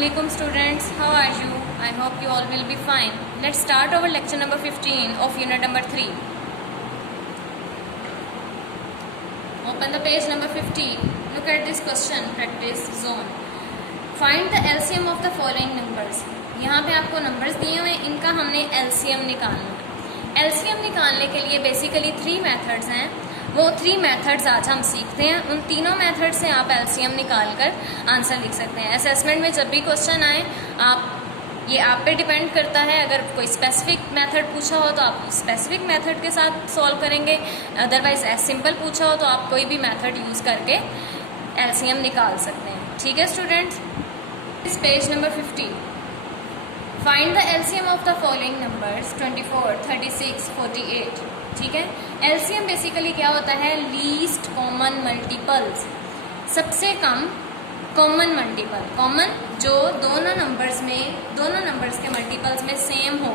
Assalamualaikum students, how are you? I hope you all will be fine. Let's start our lecture number 15 of unit number 3. Open the page number 50. Look at this question, practice zone. Find the LCM of the following numbers. यहाँ पे आपको numbers दिए हुए हैं, इनका हमने LCM निकालना है। LCM निकालने के लिए बेसिकली 3 मेथड्स हैं। वो 3 मेथड्स आज हम सीखते हैं। उन तीनों मेथड से आप LCM निकाल कर आंसर लिख सकते हैं। असेसमेंट में जब भी क्वेश्चन आए ये आप पे डिपेंड करता है। अगर कोई स्पेसिफिक मेथड पूछा हो तो आप स्पेसिफिक मेथड के साथ सॉल्व करेंगे, अदरवाइज सिंपल पूछा हो तो आप कोई भी मेथड यूज़ करके LCM निकाल सकते हैं। ठीक है स्टूडेंट्स, इस page number 50 find the LCM of the following numbers 24, 36, 48। ठीक है, LCM बेसिकली क्या होता है? लीस्ट कॉमन मल्टीपल्स, सबसे कम कॉमन मल्टीपल। कॉमन जो दोनों नंबर्स के मल्टीपल्स में सेम हो।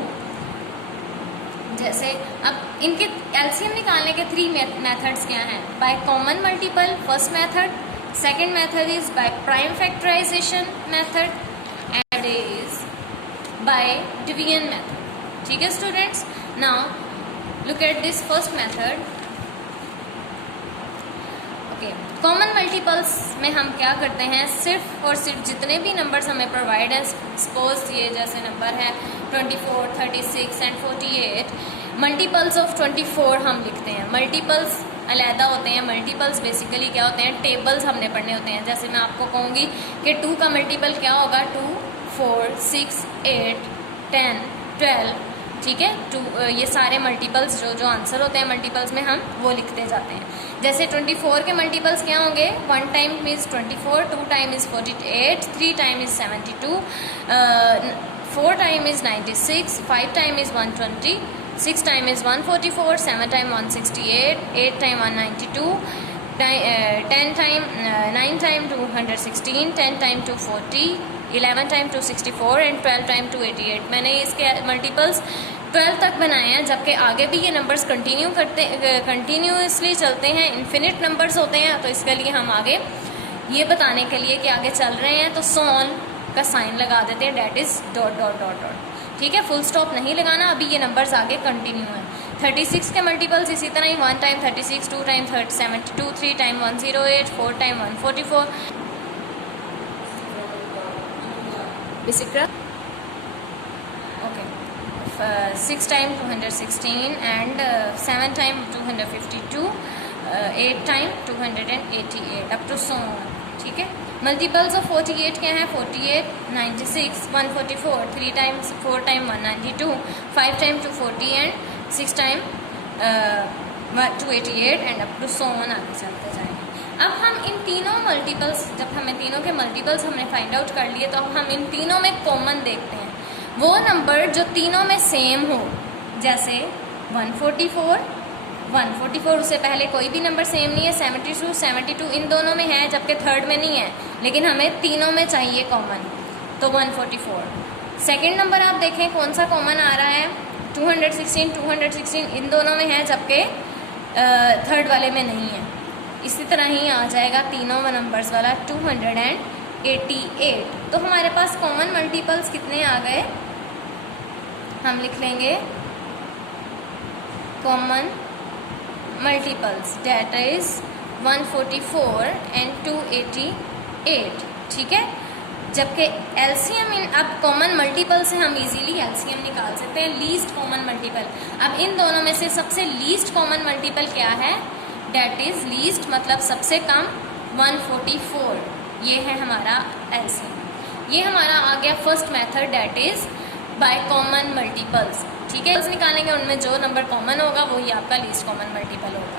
जैसे अब इनके LCM निकालने के 3 मेथड्स क्या हैं? By common multiple first method, second method is by prime factorization method and is by division method. ठीक है students, now look at this first method. Okay, common multiples में हम क्या करते हैं? सिर्फ और सिर्फ जितने भी नंबर्स हमें प्रोवाइड है, सपोज ये जैसे नंबर है 24, 36 एंड 48, मल्टीपल्स ऑफ 24 हम लिखते हैं। मल्टीपल्स अलहदा होते हैं। मल्टीपल्स बेसिकली क्या होते हैं? टेबल्स हमने पढ़ने होते हैं। जैसे मैं आपको कहूँगी कि 2 का मल्टीपल क्या होगा? 2, 4, 6, 8, 10, 12। ठीक है, ये सारे मल्टीपल्स जो आंसर होते हैं मल्टीपल्स में हम वो लिखते जाते हैं। जैसे 24 के मल्टीपल्स क्या होंगे? 1 time is 24, 2 time is 48, 3 time is 72, 4 time is 96, 5 time is 120, 6 time is 144, 7 time 168, 8 time 192, 9 time 216, 10 time 240, 11 time 264 and 12 time 288। मैंने इसके मल्टीपल्स 12 तक बनाए हैं, जबकि आगे भी ये नंबर्स कंटिन्यूसली चलते हैं, इन्फिनिट नंबर्स होते हैं। तो इसके लिए हम आगे ये बताने के लिए कि आगे चल रहे हैं तो सॉल्व का साइन लगा देते हैं, that is dot dot dot dot. ठीक है, फुल स्टॉप नहीं लगाना, अभी ये नंबर्स आगे कंटिन्यू हैं। 36 के मल्टीपल्स इसी तरह ही 1 time 36, 2 time 72, 3 time 108, 4 time 144, basic okay, 6 time 216 and 7 time 252, 8 time 288 up to so on. ठीक है, मल्टीपल्स ऑफ 48 क्या हैं? 48, 96, 144, 3 times 4 time 192, 5 time 240 and 6 time 288 and up to so on आगे चलते जाएंगे। अब हम इन तीनों मल्टीपल्स, जब हमें तीनों के मल्टीपल्स हमने फाइंड आउट कर लिए तो हम इन तीनों में कॉमन देखते हैं। वो नंबर जो तीनों में सेम हो, जैसे 144 उससे पहले कोई भी नंबर सेम नहीं है। 72 इन दोनों में है जबकि थर्ड में नहीं है, लेकिन हमें तीनों में चाहिए कॉमन, तो 144। सेकेंड नंबर आप देखें कौन सा कॉमन आ रहा है? 216 इन दोनों में है जबकि थर्ड वाले में नहीं है। इसी तरह ही आ जाएगा तीनों नंबर्स वाला 288। तो हमारे पास कॉमन मल्टीपल्स कितने आ गए? हम लिख लेंगे common multiples that is 144 and 288। ठीक है, जबकि LCM अब कॉमन मल्टीपल से हम इजीली LCM निकाल सकते हैं, लीस्ट कॉमन मल्टीपल। अब इन दोनों में से सबसे लीस्ट कॉमन मल्टीपल क्या है? डेट इज लीस्ट मतलब सबसे कम 144। ये है हमारा LCM। ये हमारा आ गया first method, that is by common multiples. ठीक है, निकालेंगे उनमें जो नंबर कॉमन होगा वही आपका लीस्ट कॉमन मल्टीपल होगा।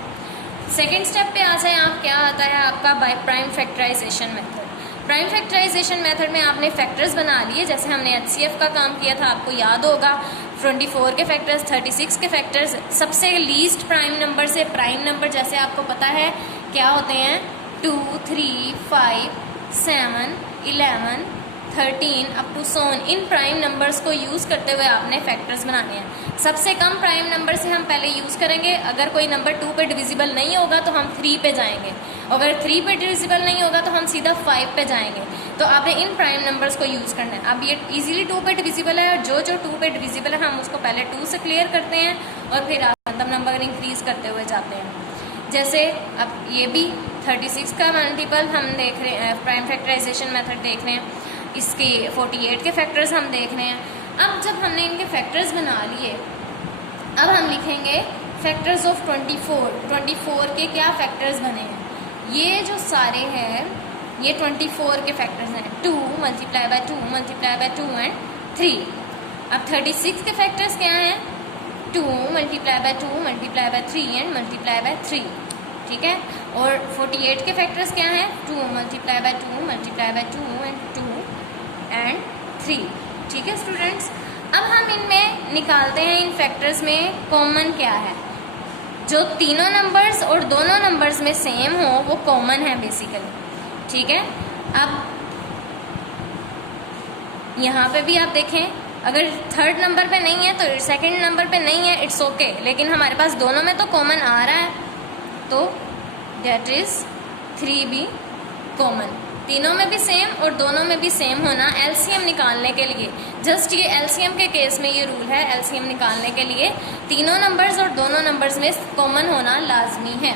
सेकेंड स्टेप पे आ जाए आप, क्या आता है आपका? By prime factorization method. Prime factorization method में आपने फैक्टर्स बना लिए, जैसे हमने HCF का काम किया था, आपको याद होगा। 24 के फैक्टर्स, 36 के फैक्टर्स, सबसे लीस्ट प्राइम नंबर से प्राइम नंबर जैसे आपको पता है क्या होते हैं? 2, 3, 5, 7, 11, 13 अप टू सोन इन प्राइम नंबर्स को यूज़ करते हुए आपने फैक्टर्स बनाने हैं। सबसे कम प्राइम नंबर से हम पहले यूज़ करेंगे। अगर कोई नंबर 2 पे डिविजिबल नहीं होगा तो हम 3 पे जाएंगे, अगर 3 पे डिविजिबल नहीं होगा तो हम सीधा 5 पे जाएंगे। तो आपने इन प्राइम नंबर्स को यूज़ करना है। अब ये इजीली 2 पे डिविजिबल है और जो 2 पे डिविजिबल है हम उसको पहले 2 से क्लियर करते हैं और फिर मतलब नंबर इंक्रीज करते हुए जाते हैं। जैसे अब ये भी 36 का मल्टीपल हम देख रहे हैं, प्राइम फैक्टराइजेशन मेथड देख रहे हैं, इसके 48 के फैक्टर्स हम देख रहे हैं। अब जब हमने इनके फैक्टर्स बना लिए, अब हम लिखेंगे फैक्टर्स ऑफ 24 के क्या फैक्टर्स बने हैं। ये जो सारे हैं ये 24 के फैक्टर्स हैं, 2 मल्टीप्लाई बाय 2 एंड 3। अब 36 के फैक्टर्स क्या हैं, 2 multiply by 3 and multiply by 3, ठीक है। और 48 के फैक्टर्स क्या हैं, 2 मल्टीप्लाई बाय 2 एंड 3, ठीक है स्टूडेंट्स। अब हम इनमें निकालते हैं, इन फैक्टर्स में कॉमन क्या है। जो तीनों नंबर्स और दोनों नंबर्स में सेम हो वो कॉमन है बेसिकली, ठीक है। अब यहाँ पे भी आप देखें, अगर थर्ड नंबर पे नहीं है तो सेकंड नंबर पे नहीं है, इट्स ओके, लेकिन हमारे पास दोनों में तो कॉमन आ रहा है, तो दैट इज 3 भी कॉमन। तीनों में भी सेम और दोनों में भी सेम होना एलसीएम निकालने के लिए, जस्ट ये एलसीएम के केस में ये रूल है। एलसीएम निकालने के लिए तीनों नंबर्स और दोनों नंबर्स में कॉमन होना लाजमी है,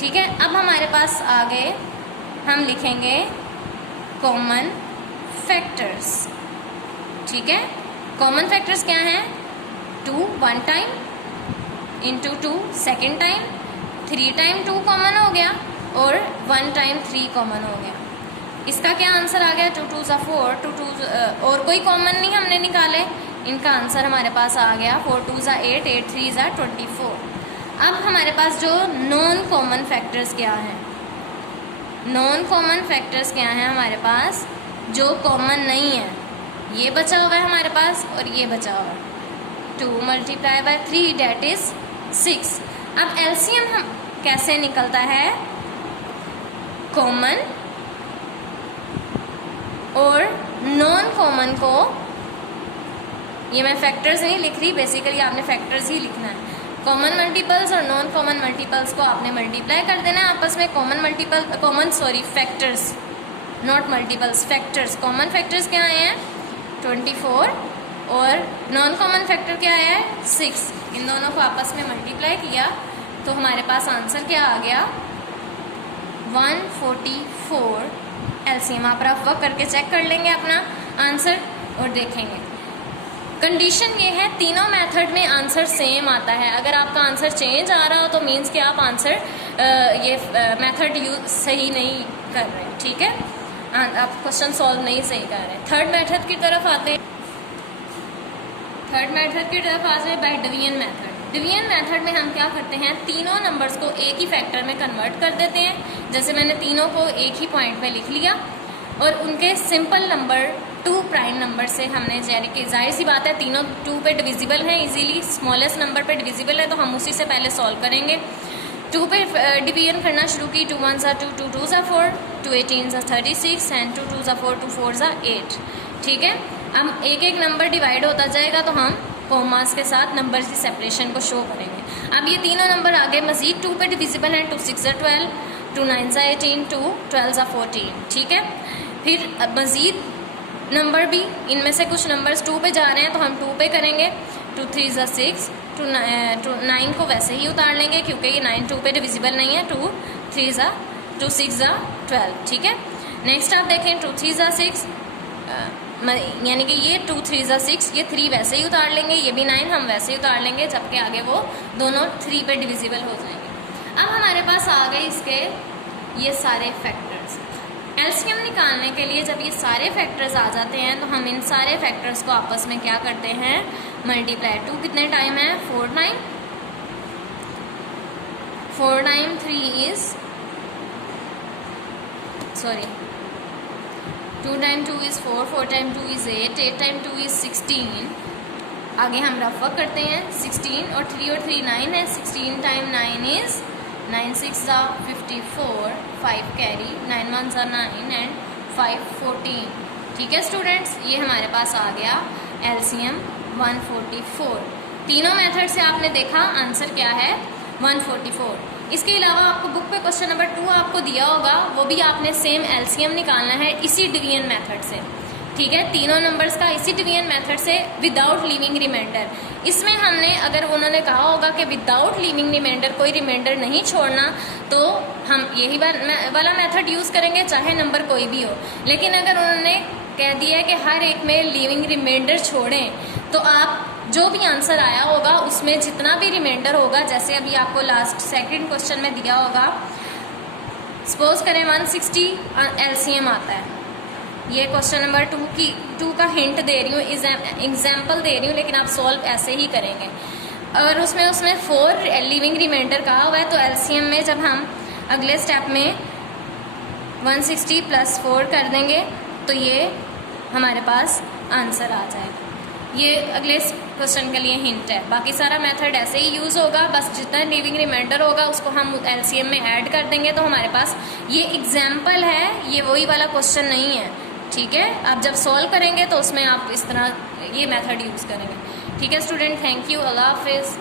ठीक है। अब हमारे पास आगे हम लिखेंगे कॉमन फैक्टर्स, ठीक है। कॉमन फैक्टर्स क्या हैं, 2 1 time into 2 second time, 3 time 2 common हो गया और 1 टाइम 3 कॉमन हो गया। इसका क्या आंसर आ गया, 2 2 ज़ा 4, 2 2 और कोई कॉमन नहीं हमने निकाले, इनका आंसर हमारे पास आ गया 4 2 ज़ा 8, 8 3 ज़ा 24। अब हमारे पास जो नॉन कॉमन फैक्टर्स क्या हैं, नॉन कॉमन फैक्टर्स क्या हैं हमारे पास, जो कॉमन नहीं है, ये बचा हुआ है हमारे पास और ये बचा हुआ है। 2 मल्टीप्लाई बाय 3 डेट इज 6। अब एलसीएम हम कैसे निकलता है, कॉमन और नॉन कॉमन को, ये मैं फैक्टर्स नहीं लिख रही, बेसिकली आपने फैक्टर्स ही लिखना है। कॉमन मल्टीपल्स और नॉन कॉमन मल्टीपल्स को आपने मल्टीप्लाई कर देना है आपस में। Factors not multiples, factors. Common factors क्या आए हैं 24 और नॉन कॉमन फैक्टर क्या आया है 6। इन दोनों को आपस में मल्टीप्लाई किया तो हमारे पास आंसर क्या आ गया 144। एलसीएम आप रफ वर्क करके चेक कर लेंगे अपना आंसर और देखेंगे। कंडीशन ये है, तीनों मेथड में आंसर सेम आता है। अगर आपका आंसर चेंज आ रहा हो तो मीन्स कि आप आंसर ये मेथड यूज सही नहीं कर रहे हैं, ठीक है, आप क्वेश्चन सॉल्व नहीं सही कर रहे हैं। थर्ड मेथड की तरफ आते हैं। थर्ड मेथड की तरफ आ जाए bye division method. Division method में हम क्या करते हैं, तीनों नंबर्स को एक ही फैक्टर में कन्वर्ट कर देते हैं। जैसे मैंने तीनों को एक ही पॉइंट में लिख लिया और उनके सिंपल नंबर 2 प्राइम नंबर से हमने, यानी कि जाहिर सी बात है तीनों 2 पे डिविजिबल हैं इजीली, स्मॉलेस्ट नंबर पे डिविजिबल है तो हम उसी से पहले सॉल्व करेंगे। 2 पे डिवीजन करना शुरू की, 2 1 ज़ा 2, 2 2 ज़ा 4, 2 18 ज़ा 36 एंड 2 2 ज़ा 4, 2 4 ज़ा 8, ठीक है। अब एक एक नंबर डिवाइड होता जाएगा तो हम कॉमास के साथ नंबर की सेपरेशन को शो करेंगे। अब ये तीनों नंबर आगे मजीद 2 पे डिविजिबल हैं, 2 6 ज़ा 12, 2 9 ज़ा 18, 2 12 ज़ा 14, ठीक है। फिर मजीद नंबर भी, इनमें से कुछ नंबर्स 2 पे जा रहे हैं तो हम 2 पे करेंगे, 2 3 ज़ा 6, 2 9 को वैसे ही उतार लेंगे क्योंकि ये 9 2 पे डिविजिबल नहीं है, 2 3 ज़ा 2 6 ज़ा 12, ठीक है। नेक्स्ट आप देखें 2 3 ज़ा 6, यानी कि ये 2 3 ज़ा 6, ये 3 वैसे ही उतार लेंगे, ये भी 9 हम वैसे ही उतार लेंगे, जबकि आगे वो दोनों 3 पे डिविजिबल हो जाएंगे। अब हमारे पास आ गए इसके ये सारे फैक्टर्स। एलसीएम निकालने के लिए जब ये सारे फैक्टर्स आ जाते हैं तो हम इन सारे फैक्टर्स को आपस में क्या करते हैं, मल्टीप्लाई। 2 कितने टाइम है 4 time, 4 time 3 is, sorry 2 time 2 is 4, 4 time 2 is 8, 8 time 2 is 16। आगे हम रफ वर्क करते हैं, 16 और 3 9 है, 16 टाइम 9 इज़ 9 6 ज़ा 54, 5 कैरी, 9 1 ज़ा 9 एंड 5 14, ठीक है स्टूडेंट्स, ये हमारे पास आ गया LCM 144। तीनों मेथड से आपने देखा आंसर क्या है 144। इसके अलावा आपको बुक पे क्वेश्चन नंबर 2 आपको दिया होगा, वो भी आपने सेम LCM निकालना है इसी डिवीजन मेथड से। ठीक है, तीनों नंबर्स का इसी डिवीजन मेथड से विदाउट लीविंग रिमाइंडर। इसमें हमने अगर उन्होंने कहा होगा कि विदाउट लीविंग रिमाइंडर, कोई रिमाइंडर नहीं छोड़ना, तो हम यही वाला मेथड यूज़ करेंगे चाहे नंबर कोई भी हो। लेकिन अगर उन्होंने कह दिया है कि हर एक में लिविंग रिमाइंडर छोड़ें, तो आप जो भी आंसर आया होगा उसमें जितना भी रिमाइंडर होगा, जैसे अभी आपको लास्ट सेकंड क्वेश्चन में दिया होगा, सपोज करें 160 LCM आता है। ये क्वेश्चन नंबर 2 का हिंट दे रही हूँ, एग्जाम्पल दे रही हूँ, लेकिन आप सॉल्व ऐसे ही करेंगे। और उसमें 4 लिविंग रिमाइंडर कहा हुआ है, तो LCM में जब हम अगले स्टेप में 160 + 4 कर देंगे तो ये हमारे पास आंसर आ जाएगा। ये अगले क्वेश्चन के लिए हिंट है। बाकी सारा मेथड ऐसे ही यूज़ होगा, बस जितना लिविंग रिमाइंडर होगा उसको हम LCM में ऐड कर देंगे, तो हमारे पास ये एग्जाम्पल है, ये वही वाला क्वेश्चन नहीं है। ठीक है, आप जब सॉल्व करेंगे तो उसमें आप इस तरह ये मेथड यूज़ करेंगे। ठीक है स्टूडेंट, थैंक यू, अल्लाह हाफिज़।